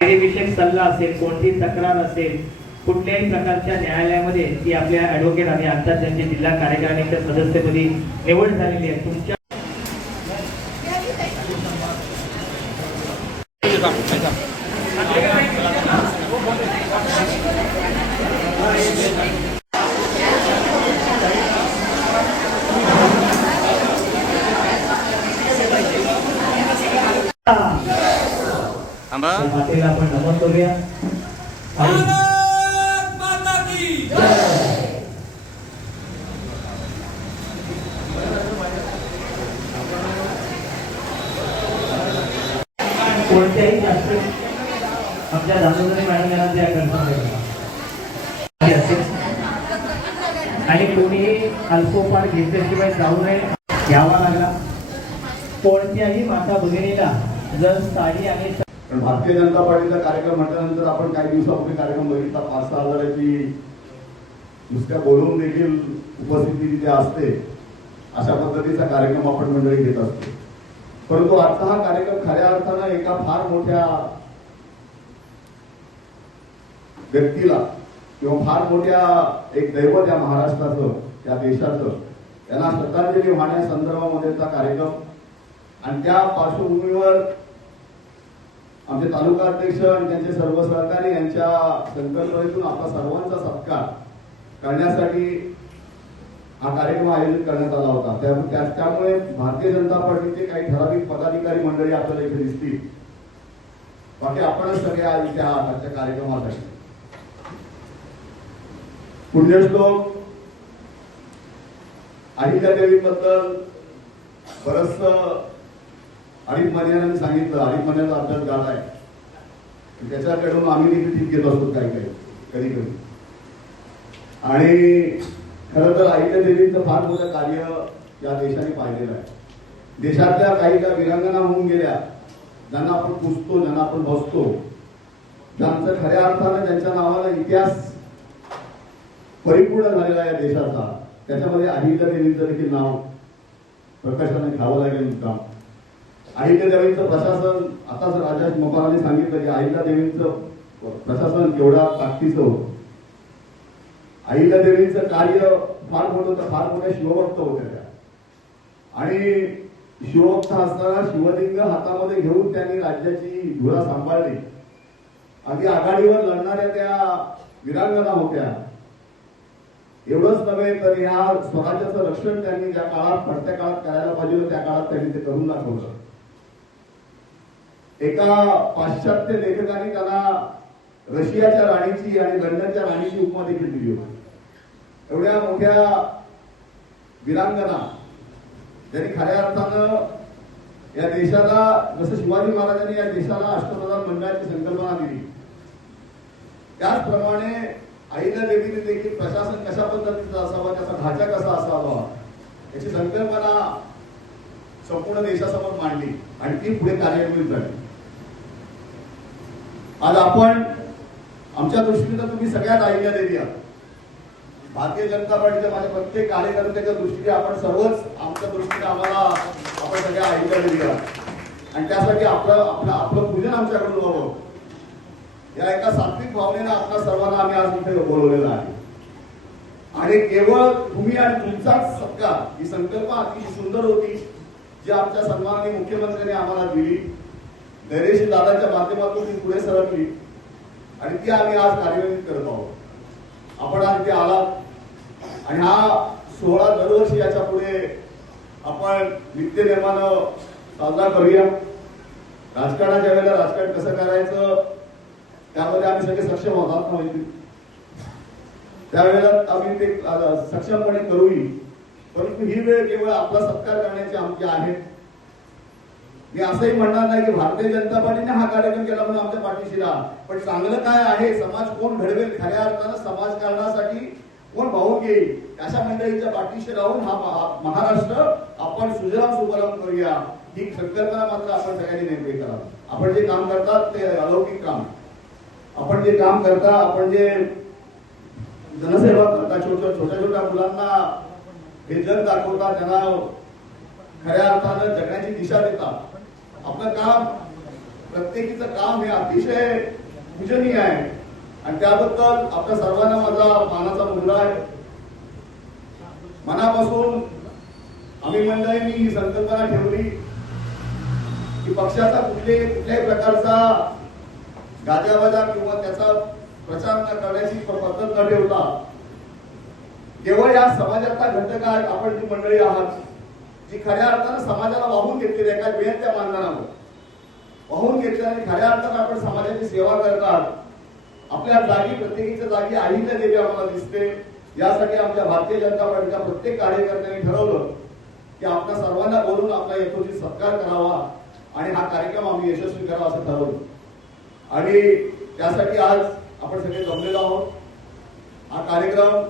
कायदेविषयक सल्ला असेल कोणती तक्रार असेल कुठल्याही प्रकारच्या न्यायालयामध्ये ती आपल्या ऍडव्होकेट आणि आता त्यांची जिल्हा कार्यकारिणीच्या सदस्यपदी निवड झालेली आहे तुमच्या थांबा त्या मातेला आपण नमन करूया. कोणत्याही शास्त्र आमच्या दामोदरी मॅडम यांना त्या कन्फर्म असेल आणि कोणीही अल्पोपार घेतल्याशिवाय जाऊ नये घ्यावा लागला. कोणत्याही माता भगिनीला जर साडी आणि पण भारतीय जनता पार्टीचा कार्यक्रम म्हटल्यानंतर आपण काही दिवसापूर्वी कार्यक्रम बघितला. पाच सहा हजाराची नुसत्या बोलवून देखील उपस्थिती तिथे असते. अशा पद्धतीचा कार्यक्रम आपण मंडळी घेत असतो. परंतु आता हा कार्यक्रम खऱ्या अर्थानं एका फार मोठ्या व्यक्तीला किंवा फार मोठ्या एक दैवत या महाराष्ट्राचं या देशाचं त्यांना श्रद्धांजली वाहण्यासंदर्भामध्येचा कार्यक्रम आणि त्या पार्श्वभूमीवर आमचे तालुका अध्यक्ष आणि त्यांचे सर्व सहकारी यांच्या संकल्पनेतून आपला सर्वांचा सत्कार करण्यासाठी हा कार्यक्रम आयोजित करण्यात आला होता. त्यामुळे भारतीय जनता पार्टीचे काही ठराविक पदाधिकारी मंडळी आपल्याला इथे दिसतील. बाकी आपणच सगळे आज इथे आहात. आजच्या कार्यक्रमासाठी. पुण्यश्लोक अहिल्यादेवीबद्दल बरंच अडीच महिन्याने सांगितलं अडीच महिन्याचा अभ्यास गाडा आहे. त्याच्याकडून आम्ही देखील ठीक घेत असतो काही काही कधी कधी आणि खरं तर आईच्या देवीचं फार मोठं कार्य या देशाने पाहिलेलं आहे. देशातल्या काही ज्या विरांगणा होऊन गेल्या ज्यांना आपण पुजतो ज्यांना आपण बसतो ज्यांचं खऱ्या अर्थानं त्यांच्या नावाला इतिहास परिपूर्ण झालेला आहे या देशाचा त्याच्यामध्ये अहिल्या देवीचं देखील नाव प्रकाशाने घ्यावं लागेल अहिल्या देवींचं प्रशासन आताच राजा मोकारांनी सांगितलं की अहिल्यादेवींचं प्रशासन केवढा ताकदीचं होतं अहिल्यादेवींचं कार्य फार मोठं होतं फार मोठ्या शिवभक्त होत्या त्या. आणि शिवभक्त असताना शिवलिंग हातामध्ये घेऊन त्यांनी राज्याची धुरा सांभाळली. अगदी आघाडीवर लढणाऱ्या त्या विरांगणा होत्या. एवढंच नव्हे तर या स्वराज्याचं रक्षण त्यांनी ज्या काळात पडत्या काळात करायला पाहिजे त्या काळात त्यांनी ते करून दाखवलं. एका पाश्चात्य लेखकाने त्याला रशियाच्या राणीची आणि लंडनच्या राणीची उपमा देखील दिली होती. एवढ्या मोठ्या वीरांगना त्यांनी खऱ्या अर्थानं या देशाला जसं शिवाजी महाराजांनी या देशाला अष्टप्रधान मंडळाची संकल्पना दिली त्याचप्रमाणे आईला देवीने देखील प्रशासन कशा पद्धतीचं असावं त्याचा ढाचा कसा असावा याची संकल्पना संपूर्ण देशासमोर मांडली आणि ती पुढे कार्यान्वित झाली. आज आपण आमच्या दृष्टीने तर तुम्ही सगळ्यात आयडिया देवी भारतीय जनता पार्टीच्या माझ्या प्रत्येक कार्यकर्त्याच्या दृष्टीने आपण सर्वच आमच्या दृष्टीने आम्हाला आपण सगळ्या आयडिया देवी आणि त्यासाठी आपलं आपलं आपलं पूजन आमच्याकडून व्हावं. या एका सात्विक भावनेनं आपल्या सर्वांना आम्ही आज इथे बोलवलेला आहे. आणि केवळ तुम्ही आणि तुमचाच सत्कार ही संकल्पना अतिशय सुंदर होती जी आमच्या सन्माननीय मुख्यमंत्र्यांनी आम्हाला दिली. नरेश दादाच्या माध्यमातून ती पुढे सरकली. आणि ती आम्ही आज कार्यान्वित करत आहोत. आपण आज ते आला आणि हा सोहळा दरवर्षी याच्यापुढे आपण नित्य नेमानं साजरा करूया. राजकारणाच्या वेळेला राजकारण कसं करायचं त्यामध्ये आम्ही सगळे सक्षम होतात माहिती त्यावेळेला आम्ही ते सक्षमपणे करूही. परंतु ही वेळ केवळ आपला सत्कार करण्याची आमची आहे. मी असंही म्हणणार नाही की भारतीय जनता पार्टीने हा कार्यक्रम केला म्हणून आमच्या पाठीशी राहा. पण चांगलं काय आहे समाज कोण घडवेल खऱ्या अर्थानं समाजकारणासाठी कोण भाऊ घेईल अशा मंडळींच्या पाठीशी राहून हा महाराष्ट्र आपण सुजलाम सुफलाम करूया. ही संकल्पना मात्र आपण सगळ्यांनी नेमके करा आपण जे काम करतात ते अलौकिक काम. आपण जे काम करता आपण जे जनसेवा करता छोट्या छोट्या छोट्या मुलांना हे जग दाखवता त्यांना खऱ्या अर्थानं जगण्याची दिशा देता आपलं काम प्रत्येकीचं काम हे अतिशय पूजनीय आहे. आणि त्याबद्दल आपल्या सर्वांना माझा मानाचा मुलगा आहे. मनापासून आम्ही मंडळींनी ही संकल्पना ठेवली की पक्षाचा कुठले कुठल्याही प्रकारचा गाजावाजा किंवा त्याचा प्रचार न करण्याची पद्धत न ठेवता केवळ या समाजाचा घटक आहे आपण जी मंडळी आहात. जी खऱ्या अर्थानं समाजाला वाहून घेतलेली आहे काय वेळ त्या मानधनावर वाहून घेतल्या आणि खऱ्या अर्थानं आपण समाजाची सेवा करतात आपल्या जागी प्रत्येकीच्या जागी अहिल्या देवी आम्हाला दिसते. यासाठी आमच्या भारतीय जनता पार्टीच्या प्रत्येक कार्यकर्त्यांनी ठरवलं की आपल्या सर्वांना बोलून आपला यथोचित सत्कार करावा आणि हा कार्यक्रम आम्ही यशस्वी करावा असं ठरवलं. आणि त्यासाठी आज आपण सगळे जमलेलो आहोत. हा कार्यक्रम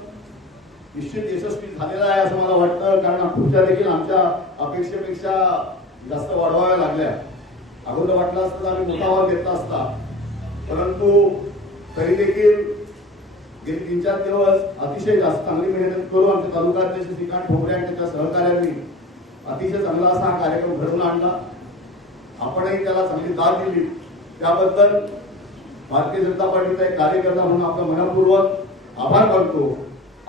निश्चित यशस्वी झालेला आहे असं मला वाटतं. कारण पुढच्या देखील आमच्या अपेक्षेपेक्षा जास्त वाढवाव्या लागल्या. अगोदर वाटलं असतं तर आम्ही मोठा भाव घेतला असता. परंतु तरी देखील गेले तीन चार दिवस अतिशय जास्त चांगली मेहनत करून आमच्या तालुक्यातले श्रीकांत ठोकरे आणि त्याच्या सहकार्यांनी अतिशय चांगला असा हा कार्यक्रम घडवून आणला. आपणही त्याला चांगली दाद दिली. त्याबद्दल भारतीय जनता पार्टीचा एक कार्यकर्ता म्हणून आपला मनपूर्वक आभार मानतो.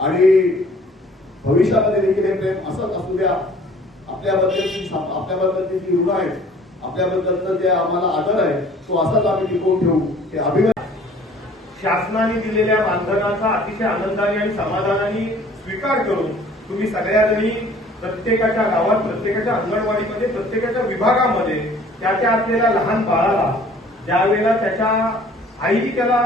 आणि भविष्यामध्ये देखील हे प्रेम असंच असू द्या. आपल्याबद्दलची आपल्याबद्दलची जी ऋण आहे आपल्याबद्दलचं जे आम्हाला आदर आहे तो असाच आम्ही टिकवून ठेवू. हे अभिमान शासनाने दिलेल्या मानधनाचा अतिशय आनंदाने आणि समाधानाने स्वीकार करून तुम्ही सगळ्यांनी प्रत्येकाच्या गावात प्रत्येकाच्या अंगणवाडीमध्ये प्रत्येकाच्या विभागामध्ये त्या त्या असलेल्या लहान बाळाला ज्या वेळेला त्याच्या आईने त्याला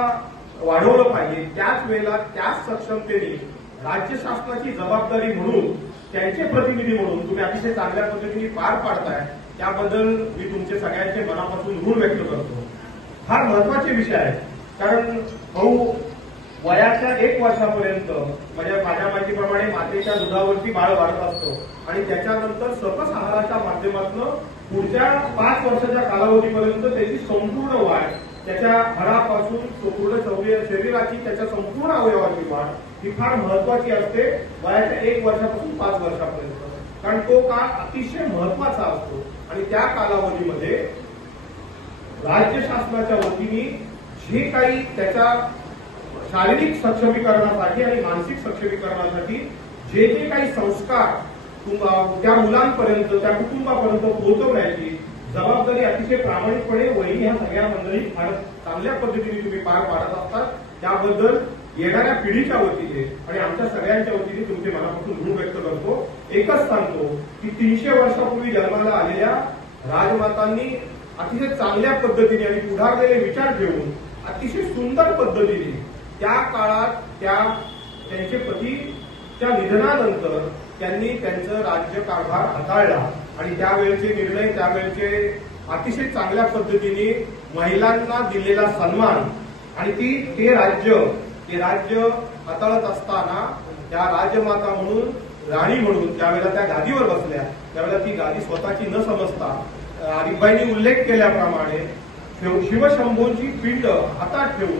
वाढवलं पाहिजे त्याच वेळेला त्याच सक्षमतेने राज्य शासनाची जबाबदारी म्हणून त्यांचे प्रतिनिधी म्हणून तुम्ही अतिशय चांगल्या पद्धतीने पार पाडताय. त्याबद्दल मी तुमचे सगळ्यांचे मनापासून ऋण व्यक्त करतो. फार महत्त्वाचे विषय आहे कारण भाऊ वयाच्या एक वर्षापर्यंत म्हणजे माझ्या माहितीप्रमाणे मातेच्या दुधावरती बाळ वाढत असतो. आणि त्याच्यानंतर सकस आहाराच्या माध्यमातून पुढच्या पाच वर्षाच्या कालावधीपर्यंत त्याची संपूर्ण वाढ त्याच्या हाडापासून संपूर्ण शरीर- शरीराची त्याच्या संपूर्ण अवयवाची वाढ ही फार महत्वाची असते. वयाच्या एक वर्षापासून पाच वर्षापर्यंत. कारण तो काळ अतिशय महत्त्वाचा असतो. आणि त्या कालावधीमध्ये राज्य शासनाच्या वतीने जे काही त्याच्या शारीरिक सक्षमीकरणासाठी आणि मानसिक सक्षमीकरणासाठी जे जे काही संस्कार त्या मुलांपर्यंत त्या कुटुंबापर्यंत पोहोचवण्याची जबाबदारी अतिशय प्रामाणिकपणे वहिनी ह्या सगळ्या मंडळी फार चांगल्या पद्धतीने तुम्ही पार पाडत असतात. त्याबद्दल येणाऱ्या पिढीच्या वतीने आणि आमच्या सगळ्यांच्या वतीने तुमचे मनापासून ऋण व्यक्त करतो. एकच सांगतो की तीनशे वर्षापूर्वी जन्माला आलेल्या राजमातांनी अतिशय चांगल्या पद्धतीने आणि पुढारलेले विचार घेऊन अतिशय सुंदर पद्धतीने त्या काळात त्या त्यांचे पतीच्या निधनानंतर त्यांनी त्यांचं राज्य कारभार हाताळला. आणि त्यावेळेचे निर्णय त्यावेळेचे अतिशय चांगल्या पद्धतीने महिलांना दिलेला सन्मान. आणि ती हे राज्य ते राज्य हाताळत असताना त्या राजमाता म्हणून राणी म्हणून ज्यावेळेला त्या गादीवर बसल्या. त्यावेळेला ती गादी स्वतःची न समजता हरिबाईंनी उल्लेख केल्याप्रमाणे शिवशंभूंची पिंड हातात ठेवून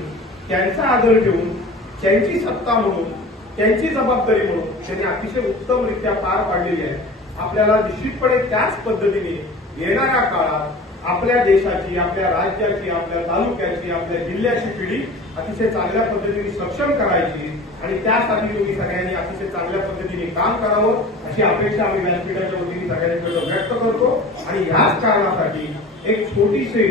त्यांचा आदर ठेवून त्यांची सत्ता म्हणून त्यांची जबाबदारी म्हणून त्यांनी अतिशय उत्तमरित्या पार पाडलेली आहे. आपल्याला निश्चितपणे त्याच पद्धतीने येणाऱ्या काळात आपल्या देशाची आपल्या राज्याची आपल्या तालुक्याची आपल्या जिल्ह्याची पिढी अतिशय चांगल्या पद्धतीने सक्षम करायची आणि त्यासाठी तुम्ही सगळ्यांनी अतिशय चांगल्या पद्धतीने काम करावं अशी अपेक्षा आम्ही व्यासपीठाच्या वतीने सगळ्यांकडे व्यक्त करतो. आणि याच कारणासाठी एक छोटीशी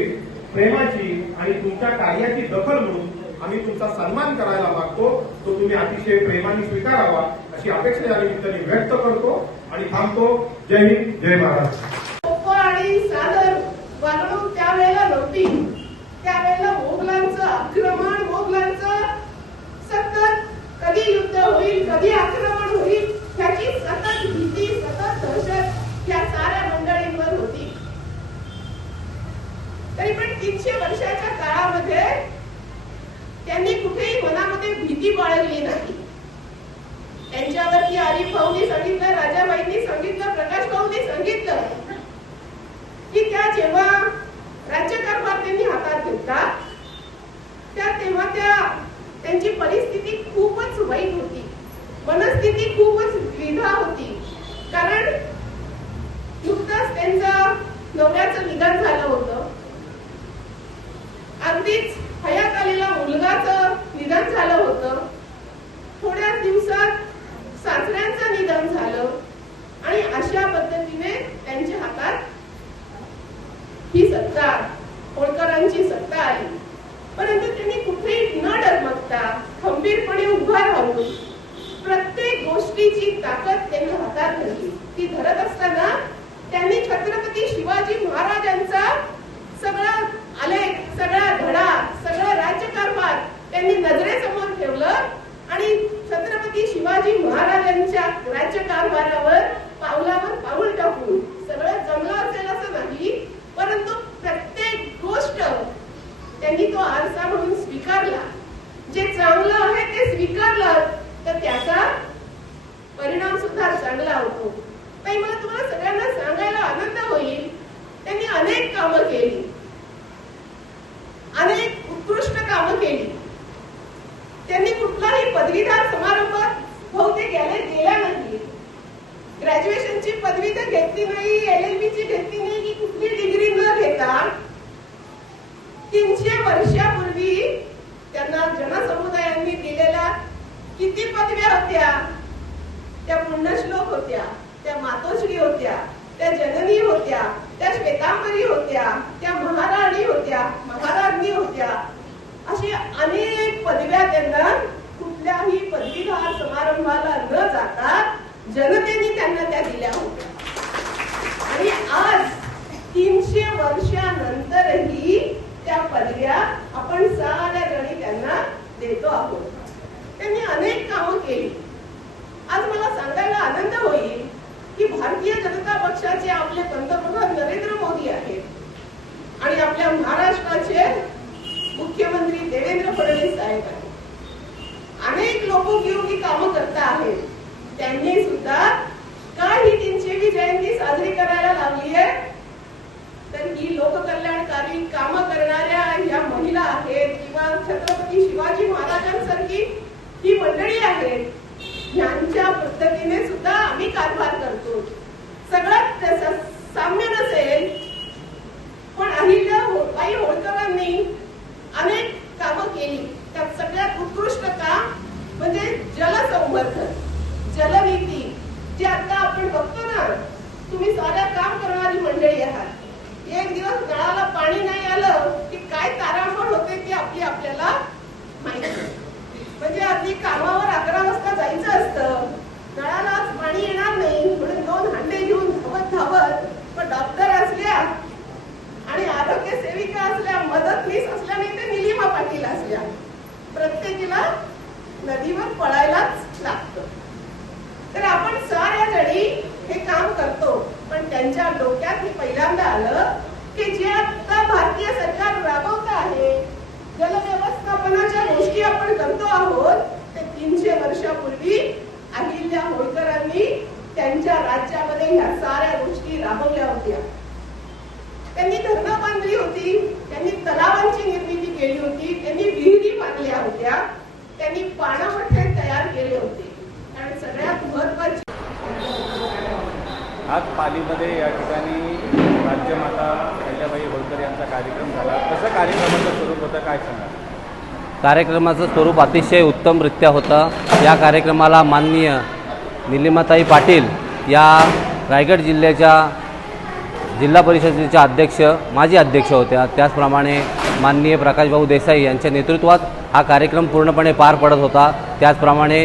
प्रेमाची आणि तुमच्या कार्याची दखल म्हणून आम्ही तुमचा सन्मान करायला मागतो. तो तुम्ही अतिशय प्रेमाने स्वीकारावा अशी अपेक्षा या निमित्ताने व्यक्त करतो. आणि थांबतो. जय हिंद जय महाराष्ट्र आणि सादर वागणूक त्यावेळेला नव्हती. त्यावेळेला मोगलांचं आक्रमण मोगलांचं सतत कधी युद्ध होईल कधी आक्रमण होईल त्याची सतत भीती सतत दहशत या साऱ्या मंडळींवर होती. तरी पण तीनशे वर्षाच्या काळामध्ये त्यांनी कुठेही मनामध्ये भीती बाळगली नाही. यांच्यावरती आरिफ भाऊनी सांगितलं राजाबाईंनी सांगितलं प्रकाश भाऊनी सांगितलं. की त्या जेव्हा राज्यकारभार त्यांनी हातात घेतला त्या तेव्हा त्या त्यांची परिस्थिती खूपच वाईट होती. मनस्थिती खूपच द्विधा होती. कारण नुकतंच त्यांचं नवऱ्याचं निधन करता खंबीरपणे उभा राहून प्रत्येक गोष्टीची ताकद त्यांनी हातात धरली. ती धरत असताना त्यांनी छत्रपती शिवाजी कामं केली. अनेक उत्कृष्ट कामं केली. त्यांनी कुठलाही पदवीदार समारंभ बहुतेक गेले गेला नाही ग्रॅज्युएशनची पदवी तर घेतली नाही एल एल ची घेतली नाही की कुठली डिग्री न घेता तीनशे वर्षापूर्वी त्यांना जनसमुदायांनी दिलेल्या किती पदव्या होत्या त्या पुण्यश्लोक होत्या त्या मातोश्री होत्या त्या जननी होत्या त्या श्वेतांबरी होत्या त्या महाराणी होत्या महाराणी होत्या अशी अनेक पदव्या त्यांना कुठल्याही पदवीधार समारंभाला न जाता जनतेने त्यांना त्या दिल्या होत्या आणि आज तीनशे वर्षानंतरही त्या पदव्या आपण साऱ्या जणी त्यांना देतो आहोत त्यांनी अनेक कामं केली आज मला सांगायला आनंद होईल की भारतीय जनता पक्षाचे आपले पंतप्रधान नरेंद्र मोदी आहेत आणि आपल्या महाराष्ट्राचे मुख्यमंत्री देवेंद्र फडणवीस साहेब आहेत अनेक लोकोपयोगी कामं करता आहेत त्यांनी सुद्धा का ही तीनशेवी जयंती साजरी करायला लावली आहे? तर ही लोककल्याणकारी कामं करणाऱ्या या महिला आहेत किंवा छत्रपती शिवाजी महाराजांसारखी ही मंडळी आहेत यांच्या पद्धतीने सुद्धा आम्ही कारभार करतो. सगळ्यात त्याचं साम्य नसेल पण अहिल्या हो- बाई होळकरांनी अनेक कामं केली त्यात सगळ्यात उत्कृष्ट काम म्हणजे जलसंवर्धन जलनीती जे आता आपण बघतो ना तुम्ही साऱ्या काम करणारी मंडळी आहात एक दिवस नळाला पाणी नाही आलं की काय तारांबळ होते ते आपली आपल्याला माहिती म्हणजे आधी कामावर अकरा वाजता जायचं असतं नळाला आज पाणी येणार नाही म्हणून दोन हांडे घेऊन धावत धावत पण डॉक्टर असल्या आणि आरोग्य सेविका असल्या मदतनीस असल्या नाही तर निलिमा पाटील असल्या प्रत्येकीला नदीवर पळायलाच लागतं तर आपण साऱ्या जणी हे काम करतो पण त्यांच्या डोक्यात हे पहिल्यांदा आलं की जे आता भारतीय सरकार राबवत आहे जलव्यवस्थापनाच्या गोष्टी आपण करतो आहोत ते तीनशे वर्षापूर्वी अहिल्या होळकरांनी त्यांच्या राज्यामध्ये ह्या साऱ्या गोष्टी राबवल्या होत्या. त्यांनी धरणं बांधली होती त्यांनी तलावांची निर्मिती केली होती त्यांनी विहिरी बांधल्या होत्या त्यांनी पाणवठे तयार केले होते. आणि सगळ्यात महत्वाची आज पालीमध्ये या ठिकाणी राज्यमाता अहिल्याबाई होळकर यांचा कार्यक्रम झाला. कसं कार्यक्रमाचं स्वरूप होतं काय सांगा कार्यक्रमाचं स्वरूप अतिशय उत्तमरित्या होतं. या कार्यक्रमाला माननीय निलिमाताई पाटील या रायगड जिल्ह्याच्या जिल्हा परिषदेचे अध्यक्ष माजी अध्यक्ष होत्या. त्याचप्रमाणे माननीय प्रकाशभाऊ देसाई यांच्या नेतृत्वात हा कार्यक्रम पूर्णपणे पार पडत होता. त्याचप्रमाणे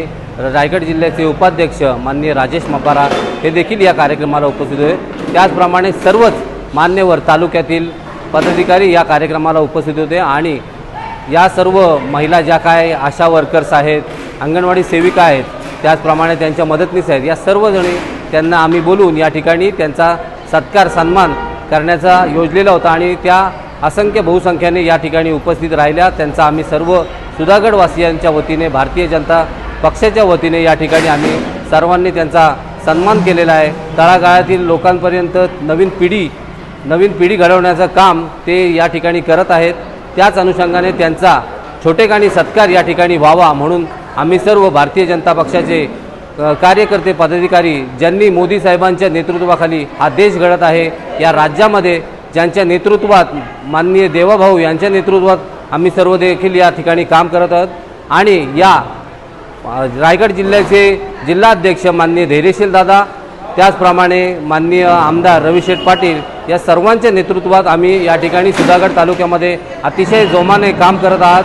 रायगड जिल्ह्याचे उपाध्यक्ष माननीय राजेश मपारा हे देखील या कार्यक्रमाला उपस्थित होते. त्याचप्रमाणे सर्वच मान्यवर तालुक्यातील पदाधिकारी या कार्यक्रमाला उपस्थित होते आणि या सर्व महिला ज्या काय आशा वर्कर्स आहेत अंगणवाडी सेविका आहेत त्याचप्रमाणे त्यांच्या मदतनीस आहेत या सर्वजणी त्यांना आम्ही बोलून या ठिकाणी त्यांचा सत्कार सन्मान करण्याचा योजलेला होता आणि त्या असंख्य बहुसंख्याने या ठिकाणी उपस्थित राहिल्या. त्यांचा आम्ही सर्व सुधागडवासियांच्या वतीने भारतीय जनता पक्षाच्या वतीने या ठिकाणी आम्ही सर्वांनी त्यांचा सन्मान केलेला आहे. तळागाळातील लोकांपर्यंत नवीन पिढी नवीन पिढी घडवण्याचं काम ते या ठिकाणी करत आहेत. त्याच अनुषंगाने त्यांचा छोटेखानी सत्कार या ठिकाणी व्हावा म्हणून आम्ही सर्व भारतीय जनता पक्षाचे कार्यकर्ते पदाधिकारी ज्यांनी मोदी साहेबांच्या नेतृत्वाखाली हा देश घडत आहे या राज्यामध्ये ज्यांच्या नेतृत्वात माननीय देवाभाऊ यांच्या नेतृत्वात आम्ही सर्व देखील या ठिकाणी काम करत आहोत. आणि या रायगड जिल्ह्याचे जिल्हाध्यक्ष माननीय धैर्यशील दादा त्याचप्रमाणे माननीय आमदार रविशेठ पाटील या सर्वांच्या नेतृत्वात आम्ही या ठिकाणी सुधागड तालुक्यामध्ये अतिशय जोमाने काम करत आहात.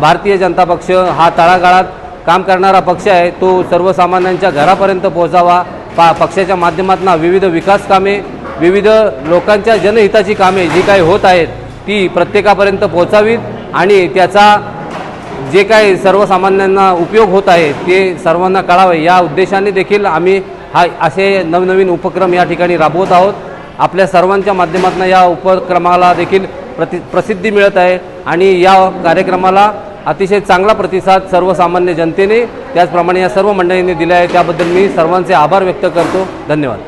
भारतीय जनता पक्ष हा तळागाळात काम करणारा पक्ष आहे तो सर्वसामान्यांच्या घरापर्यंत पोहोचावा. पा पक्षाच्या माध्यमातून विविध विकास कामे विविध लोकांच्या जनहिताची कामे जी काही होत आहेत ती प्रत्येकापर्यंत पोहोचावीत आणि त्याचा जे काही सर्वसामान्यांना उपयोग होत आहे ते सर्वांना कळावे. या उद्देशाने देखील आम्ही हा असे नवनवीन उपक्रम या ठिकाणी राबवत आहोत. आपल्या सर्वांच्या माध्यमातून या उपक्रमाला देखील प्रति प्रसिद्धी मिळत आहे आणि या कार्यक्रमाला अतिशय चांगला प्रतिसाद सर्वसामान्य जनतेने त्याचप्रमाणे या सर्व मंडळींनी दिला आहे. त्याबद्दल मी सर्वांचे आभार व्यक्त करतो. धन्यवाद.